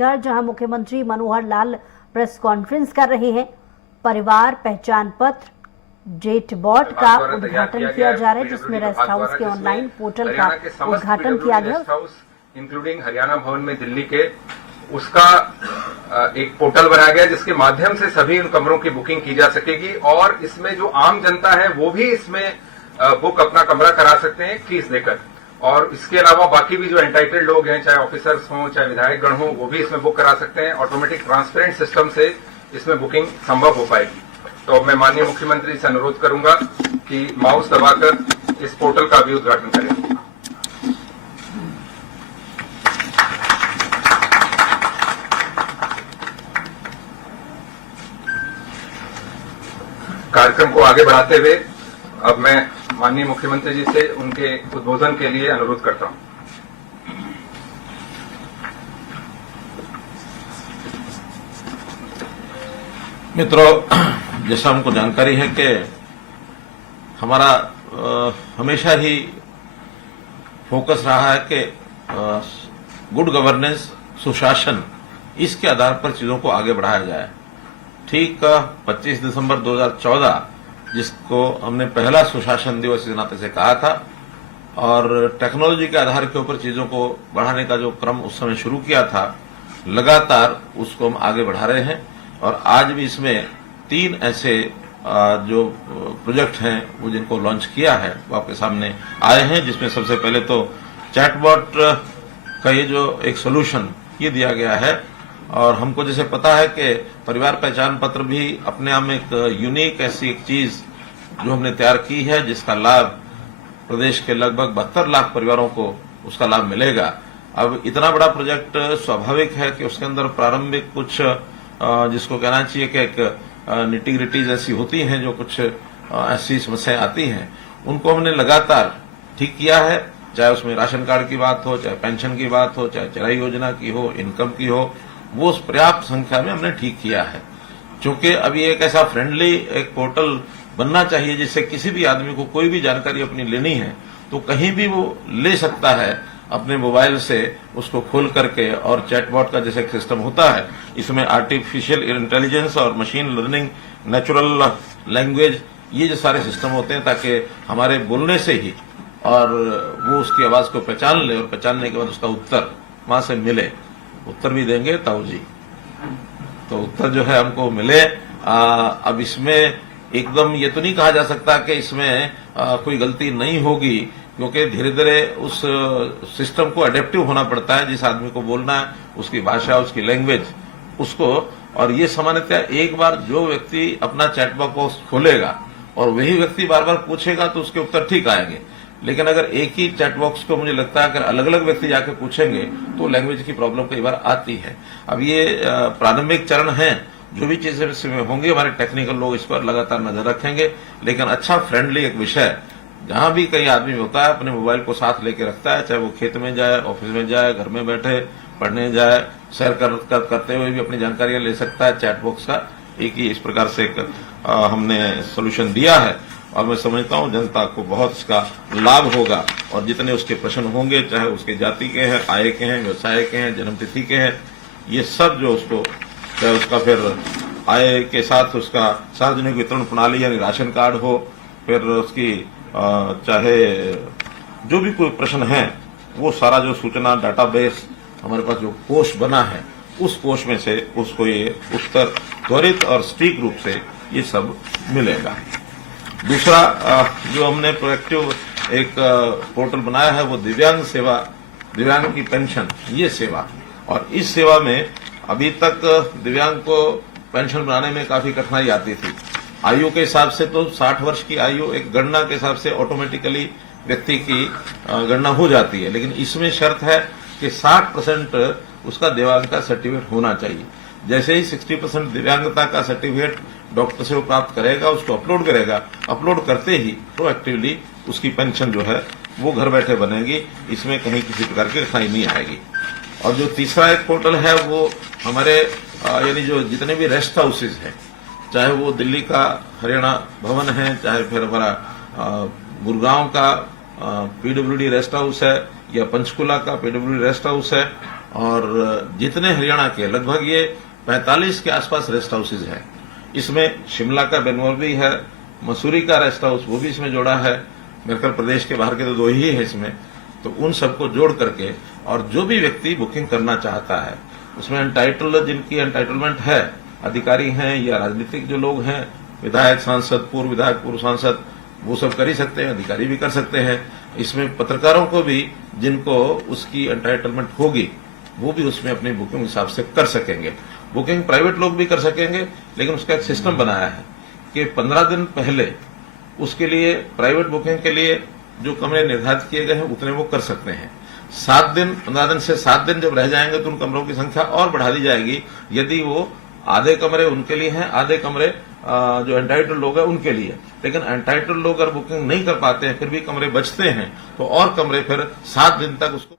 चंडीगढ़, जहां मुख्यमंत्री Manohar Lal press conference कर रहे हैं। परिवार पहचान पत्र डेट बोर्ड का उद्घाटन किया जा रहा है, जिसमें रेस्ट हाउस के ऑनलाइन पोर्टल का उद्घाटन किया गया। इंक्लूडिंग हरियाणा भवन में दिल्ली के, उसका एक पोर्टल बनाया गया जिसके माध्यम से सभी उन कमरों की बुकिंग की जा सकेगी और इसमें जो आम जनता है वो भी इसमें बुक अपना कमरा करा सकते हैं फीस देकर। और इसके अलावा बाकी भी जो एंटाइटल्ड लोग हैं, चाहे ऑफिसर्स हों चाहे विधायकगण हों, वो भी इसमें बुक करा सकते हैं। ऑटोमेटिक ट्रांसपेरेंट सिस्टम से इसमें बुकिंग संभव हो पाएगी। तो मैं माननीय मुख्यमंत्री से अनुरोध करूंगा कि माउस दबाकर इस पोर्टल का भी उद्घाटन करें। कार्यक्रम को आगे बढ़ाते हुए अब मैं माननीय मुख्यमंत्री जी से उनके उद्बोधन के लिए अनुरोध करता हूं। मित्रों, जैसा हमको जानकारी है कि हमारा हमेशा ही फोकस रहा है कि गुड गवर्नेंस, सुशासन, इसके आधार पर चीजों को आगे बढ़ाया जाए। ठीक 25 दिसंबर 2014 जिसको हमने पहला सुशासन दिवस इस नाते से कहा था और टेक्नोलॉजी के आधार के ऊपर चीजों को बढ़ाने का जो क्रम उस समय शुरू किया था, लगातार उसको हम आगे बढ़ा रहे हैं। और आज भी इसमें 3 ऐसे जो प्रोजेक्ट हैं वो जिनको लॉन्च किया है वो आपके सामने आए हैं, जिसमें सबसे पहले तो चैटबॉट का ये जो एक सोल्यूशन ये दिया गया है। और हमको जैसे पता है कि परिवार पहचान पत्र भी अपने आप में एक यूनिक ऐसी एक चीज जो हमने तैयार की है, जिसका लाभ प्रदेश के लगभग 72 लाख परिवारों को उसका लाभ मिलेगा। अब इतना बड़ा प्रोजेक्ट स्वाभाविक है कि उसके अंदर प्रारंभिक कुछ जिसको कहना चाहिए कि एक निटी-ग्रिटीज ऐसी होती हैं, जो कुछ ऐसी समस्याएं आती हैं, उनको हमने लगातार ठीक किया है। चाहे उसमें राशन कार्ड की बात हो, चाहे पेंशन की बात हो, चाहे चराई योजना की हो, इनकम की हो, वो पर्याप्त संख्या में हमने ठीक किया है। क्योंकि अभी एक ऐसा फ्रेंडली एक पोर्टल बनना चाहिए जिससे किसी भी आदमी को कोई भी जानकारी अपनी लेनी है तो कहीं भी वो ले सकता है अपने मोबाइल से, उसको खोल करके। और चैटबॉट का जैसे एक सिस्टम होता है, इसमें आर्टिफिशियल इंटेलिजेंस और मशीन लर्निंग, नेचुरल लैंग्वेज, ये जो सारे सिस्टम होते हैं ताकि हमारे बोलने से ही और वो उसकी आवाज को पहचान ले और पहचानने के बाद उसका उत्तर वहां से मिले। उत्तर भी देंगे ताऊ जी, तो उत्तर जो है हमको मिले। अब इसमें एकदम ये तो नहीं कहा जा सकता कि इसमें कोई गलती नहीं होगी, क्योंकि धीरे धीरे उस सिस्टम को अडेप्टिव होना पड़ता है। जिस आदमी को बोलना है उसकी भाषा, उसकी लैंग्वेज, उसको। और ये सामान्यतः एक बार जो व्यक्ति अपना चैटबॉक्स बॉक्स खोलेगा और वही व्यक्ति बार बार पूछेगा तो उसके उत्तर ठीक आएंगे। लेकिन अगर एक ही चैट बॉक्स को मुझे लगता है अगर अलग अलग व्यक्ति जाके पूछेंगे तो लैंग्वेज की प्रॉब्लम कई बार आती है। अब ये प्रारंभिक चरण है, जो भी चीजें इसमें होंगी हमारे टेक्निकल लोग इस पर लगातार नजर रखेंगे। लेकिन अच्छा फ्रेंडली एक विषय, जहां भी कई आदमी होता है अपने मोबाइल को साथ लेके रखता है, चाहे वो खेत में जाए, ऑफिस में जाए, घर में बैठे पढ़ने जाए, सैर करते हुए भी अपनी जानकारियां ले सकता है। चैट बॉक्स का एक ही इस प्रकार से एक हमने सोल्यूशन दिया है और मैं समझता हूं जनता को बहुत इसका लाभ होगा। और जितने उसके प्रश्न होंगे, चाहे उसके जाति के हैं, आय के हैं, व्यवसाय के हैं, जन्मतिथि के हैं, ये सब जो उसको, चाहे उसका फिर आय के साथ उसका सार्वजनिक वितरण प्रणाली यानी राशन कार्ड हो, फिर उसकी चाहे जो भी कोई प्रश्न है, वो सारा जो सूचना डाटाबेस हमारे पास जो कोष बना है, उस कोष में से उसको ये उत्तर त्वरित और सटीक रूप से ये सब मिलेगा। दूसरा जो हमने प्रोएक्टिव एक पोर्टल बनाया है वो दिव्यांग सेवा, दिव्यांग की पेंशन, ये सेवा। और इस सेवा में अभी तक दिव्यांग को पेंशन बनाने में काफी कठिनाई आती थी। आयु के हिसाब से तो 60 वर्ष की आयु एक गणना के हिसाब से ऑटोमेटिकली व्यक्ति की गणना हो जाती है, लेकिन इसमें शर्त है कि 60% उसका दिव्यांगता सर्टिफिकेट होना चाहिए। जैसे ही 60% दिव्यांगता का सर्टिफिकेट डॉक्टर से वो प्राप्त करेगा, उसको अपलोड करेगा, अपलोड करते ही प्रोएक्टिवली उसकी पेंशन जो है वो घर बैठे बनेगी। इसमें कहीं किसी प्रकार की कठिनाई नहीं आएगी। और जो तीसरा एक पोर्टल है वो हमारे यानी जो जितने भी रेस्ट हाउसेज हैं, चाहे वो दिल्ली का हरियाणा भवन है, चाहे फिर हमारा गुड़गांव का पीडब्ल्यूडी रेस्ट हाउस है, या पंचकुला का पीडब्ल्यूडी रेस्ट हाउस है, और जितने हरियाणा के लगभग ये 45 के आसपास रेस्ट हाउसेज हैं। इसमें शिमला का बेनवर्बी है, मसूरी का रेस्ट हाउस वो भी इसमें जोड़ा है। मेरे ख्याल प्रदेश के बाहर के तो 2 ही है इसमें। तो उन सबको जोड़ करके और जो भी व्यक्ति बुकिंग करना चाहता है उसमें जिनकी एंटाइटलमेंट है, अधिकारी हैं या राजनीतिक जो लोग हैं, विधायक, सांसद, पूर्व विधायक, पूर्व सांसद, वो सब कर ही सकते हैं, अधिकारी भी कर सकते हैं। इसमें पत्रकारों को भी जिनको उसकी एंटाइटलमेंट होगी वो भी उसमें अपनी बुकिंग हिसाब से कर सकेंगे। बुकिंग प्राइवेट लोग भी कर सकेंगे, लेकिन उसका एक सिस्टम बनाया है कि 15 दिन पहले उसके लिए प्राइवेट बुकिंग के लिए जो कमरे निर्धारित किए गए हैं उतने वो कर सकते हैं। 15 दिन से 7 दिन जब रह जाएंगे तो उन कमरों की संख्या और बढ़ा दी जाएगी। यदि वो आधे कमरे उनके लिए हैं, आधे कमरे जो एंटाइटल्ड लोग हैं उनके लिए। लेकिन एंटाइटल्ड लोग अगर बुकिंग नहीं कर पाते हैं, फिर भी कमरे बचते हैं, तो और कमरे फिर 7 दिन तक उसको